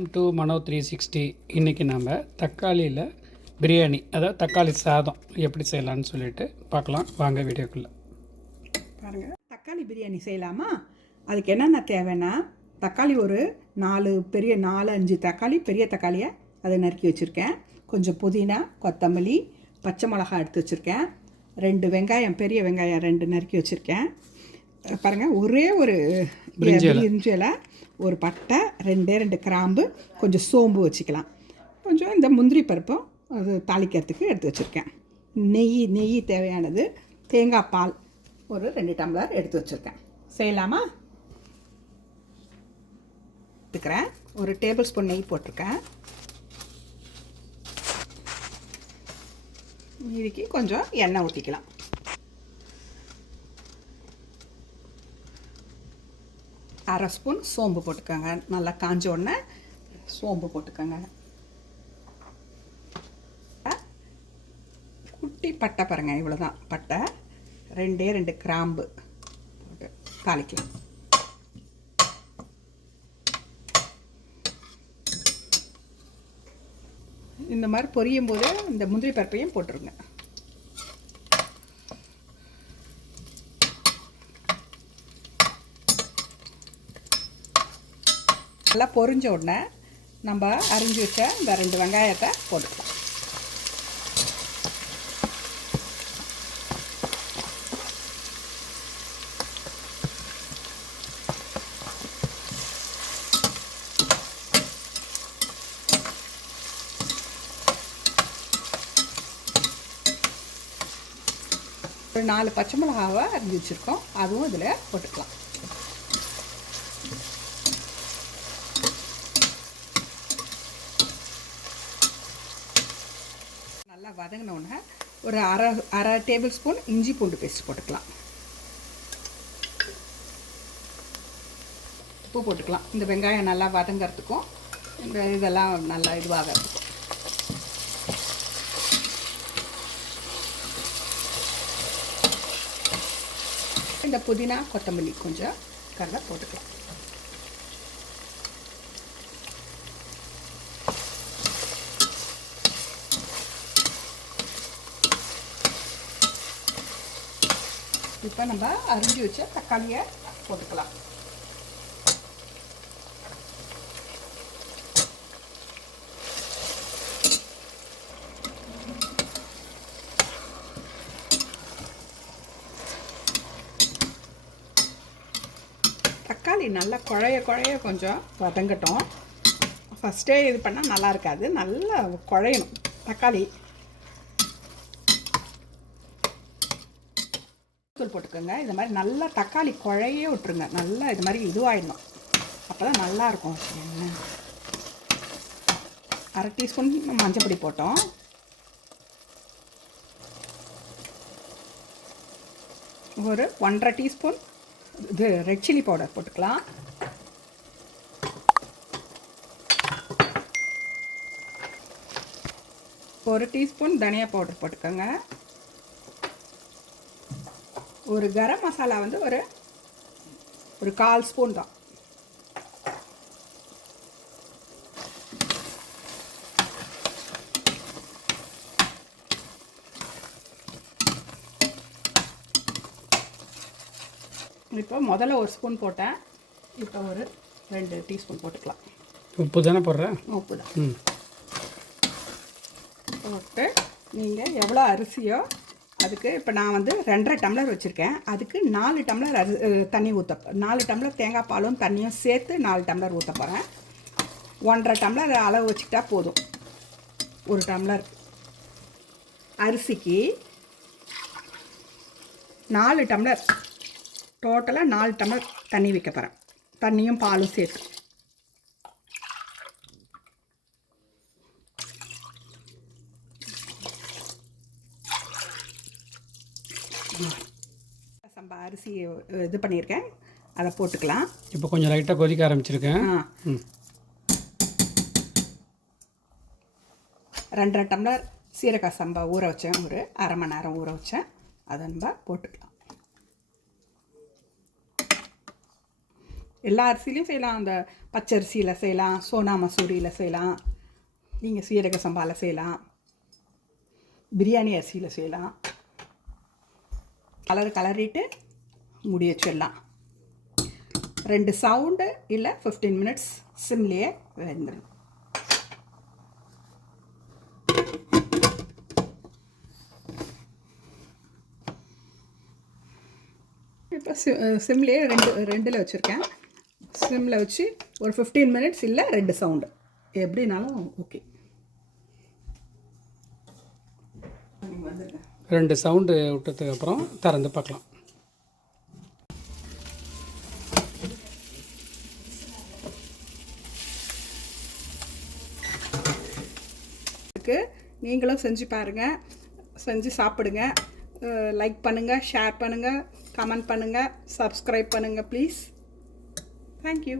Welcome to மனோ 360. இன்றைக்கி நம்ம தக்காளியில் பிரியாணி, அதாவது தக்காளி சாதம் எப்படி செய்யலான்னு சொல்லிட்டு பார்க்கலாம். வாங்க வீடியோக்குள்ளே பாருங்கள். தக்காளி பிரியாணி செய்யலாமா? அதுக்கு என்னென்ன தேவைன்னா, தக்காளி ஒரு 4-5 தக்காளி, பெரிய தக்காளியை அதை நறுக்கி வச்சுருக்கேன். கொஞ்சம் புதினா, கொத்தமல்லி, பச்சை மிளகாய் எடுத்து வச்சுருக்கேன். 2 வெங்காயம், பெரிய வெங்காயம் 2 நறுக்கி வச்சுருக்கேன். பாருங்கள், ஒரே ஒரு இஞ்சியில், ஒரு பட்டை, 2 கிராம்பு, கொஞ்சம் சோம்பு வச்சுக்கலாம். கொஞ்சம் இந்த முந்திரி பருப்பும் அது தாளிக்கிறதுக்கு எடுத்து வச்சுருக்கேன். நெய் தேவையானது, தேங்காய் பால் ஒரு 2 டம்ளர் எடுத்து வச்சுருக்கேன். செய்யலாமா? எடுத்துக்கிறேன். ஒரு டேபிள் ஸ்பூன் நெய் போட்டிருக்கேன். இதுக்கு கொஞ்சம் எண்ணெய் ஊற்றிக்கலாம். அரை ஸ்பூன் சோம்பு போட்டுக்கோங்க. நல்லா காஞ்ச உடனே சோம்பு போட்டுக்கோங்க. குட்டி பட்டை பாருங்கள், இவ்வளோதான் பட்டை. 2 கிராம்பு போட்டு தாளிக்கலாம். இந்த மாதிரி பொரியும் போது இந்த முந்திரி பருப்பையும் போட்டுருங்க. நல்லா பொரிஞ்ச உடனே நம்ம அரிஞ்சு வச்ச இந்த 2 வெங்காயத்தை போட்டுக்கலாம். ஒரு 4 பச்சை மிளகாவை அரிஞ்சு வச்சுருக்கோம், அதுவும் இதில் போட்டுக்கலாம். நல்லா வதங்கினோடனே ஒரு அரை டேபிள் ஸ்பூன் இஞ்சி பூண்டு பேஸ்ட் போட்டுக்கலாம். உப்பு போட்டுக்கலாம். இந்த வெங்காயம் நல்லா வதங்கிறதுக்கும் இந்த இதெல்லாம் நல்லா இதுவாகிறதுக்கும். இந்த புதினா, கொத்தமல்லி கொஞ்சம் கருவேப்பிலை போட்டுக்கலாம். இப்போ நம்ம அரிஞ்சு வச்ச தக்காளியை போட்டுக்கலாம். தக்காளி நல்லா குழைய கொஞ்சம் வதங்கட்டும். ஃபஸ்ட்டே இது பண்ணால் நல்லா இருக்காது, நல்லா குழையணும் தக்காளி. தூள் போட்டுக்கோங்க. இது மாதிரி நல்லா தக்காளி குழைய விட்டுருங்க. நல்லா இது மாதிரி இதுவாகிடணும், அப்போ தான் நல்லாயிருக்கும். அரை டீஸ்பூன் மஞ்சள் பொடி போட்டோம். ஒரு 1.5 டீஸ்பூன் இது ரெட் சில்லி பவுடர் போட்டுக்கலாம். ஒரு டீஸ்பூன் தனியா பவுடர் போட்டுக்கோங்க. ஒரு கரம் மசாலா வந்து ஒரு 1/4 ஸ்பூன் தான். இப்போ முதல்ல 1 ஸ்பூன் போட்டேன், இப்போ ஒரு 2 டீஸ்பூன் போட்டுக்கலாம். உப்பு தானே போடுறேன்? உப்பு தான் போட்டு நீங்கள் எவ்வளோ அரிசியோ அதுக்கு, இப்போ நான் வந்து 2.5 டம்ளர் வச்சுருக்கேன், அதுக்கு 4 டம்ளர் தண்ணி ஊற்ற, 4 டம்ளர் தேங்காய் பாலும் தண்ணியும் சேர்த்து 4 டம்ளர் ஊற்ற போகிறேன். 1.5 டம்ளர் அளவு வச்சுக்கிட்டா போதும். 1 டம்ளர் அரிசிக்கு 4 டம்ளர், டோட்டலாக 4 டம்ளர் தண்ணி வைக்க போகிறேன், தண்ணியும் பாலும் சேர்த்து. சம்பா அரிசி இது பண்ணியிருக்கேன், அதை போட்டுக்கலாம். இப்போ கொஞ்சம் லைட்டாக கொதிக்க ஆரம்பிச்சிருக்கேன். 2.5 டம்ளர் சீரக சம்பா ஊற வச்சேன், ஒரு அரை மணி நேரம் ஊற வச்சேன், அதை நம்ம போட்டுக்கலாம். எல்லா அரிசிலையும் செய்யலாம். அந்த பச்சரிசியில் செய்யலாம், சோனா மசூரியில் செய்யலாம், நீங்கள் சீரக சம்பாவில் செய்யலாம், பிரியாணி அரிசியில் செய்யலாம். கலரிட்டு மூடி வச்சிடலாம். 2 சவுண்டு இல்லை 15 மினிட்ஸ் சிம்லேயே வெந்துடும். இப்போ சிம்லேயே ரெண்டில் வச்சுருக்கேன். சிம்மில் வச்சு ஒரு 15 மினிட்ஸ் இல்லை 2 சவுண்டு எப்படினாலும் ஓகே. 2 சவுண்டு விட்டதுக்கப்புறம் திறந்து பார்க்கலாம். நீங்களும் செஞ்சு பாருங்கள், செஞ்சு சாப்பிடுங்க. லைக் பண்ணுங்கள், ஷேர் பண்ணுங்கள், கமெண்ட் பண்ணுங்கள், சப்ஸ்கிரைப் பண்ணுங்கள் ப்ளீஸ். தேங்க்யூ.